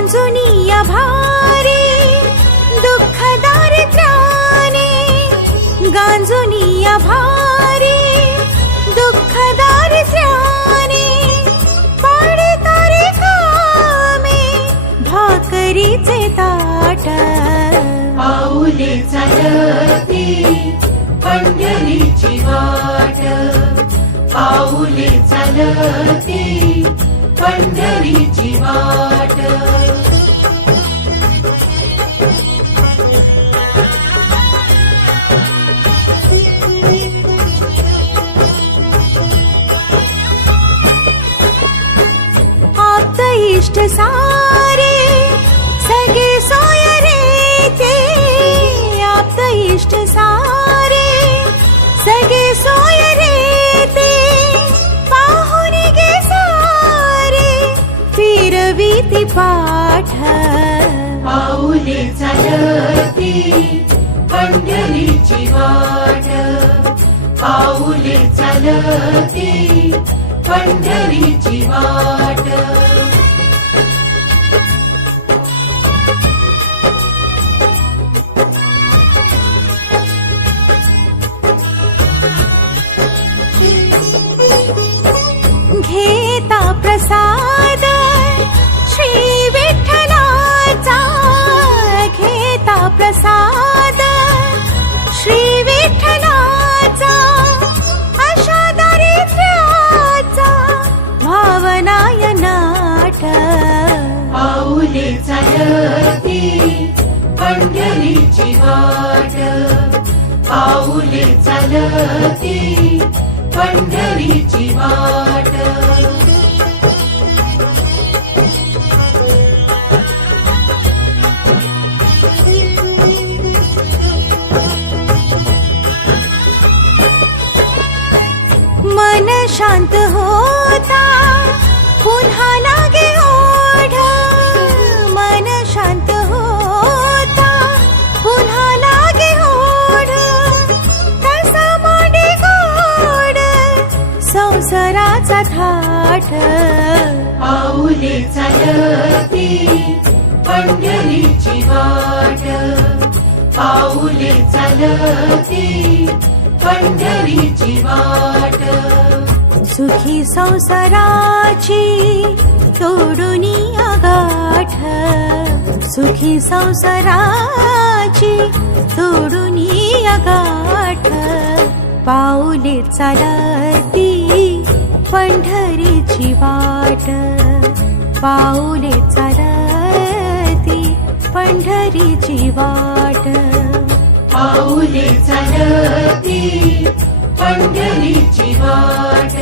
गांजुनिया भारी दुःख दारिद्र्याने गांजुनी भारी दुःख दारिद्र्याने पाडे तारे कामे भाकरीचे ताट. पाऊले चालती पंढरीची वाट. पाऊले चालती पंढरीची वाट. सारे सगे सोयरे ते आप्त इष्ट सारे सगे सोयरे ते पाहुन गे सारे फिरवी ती पाठ. पाऊले चालती पंढरीची वाट. पाऊले चालती पंढरीची वाट. पाऊले पंढरीची वाट. पाऊले चालती पंढरीची वाट. मन शांत हो. थाट पाऊले चालती पंढरीची वाट. पाऊले चालती पंढरीची वाट. सुखी संसाराची तोडून गाठ. सुखी संसाराची तोडून गाठ. पाऊले चालती पंढरीची वाट. पाऊले चालती पंढरीची वाट. पाऊले चालती पंढरीची वाट.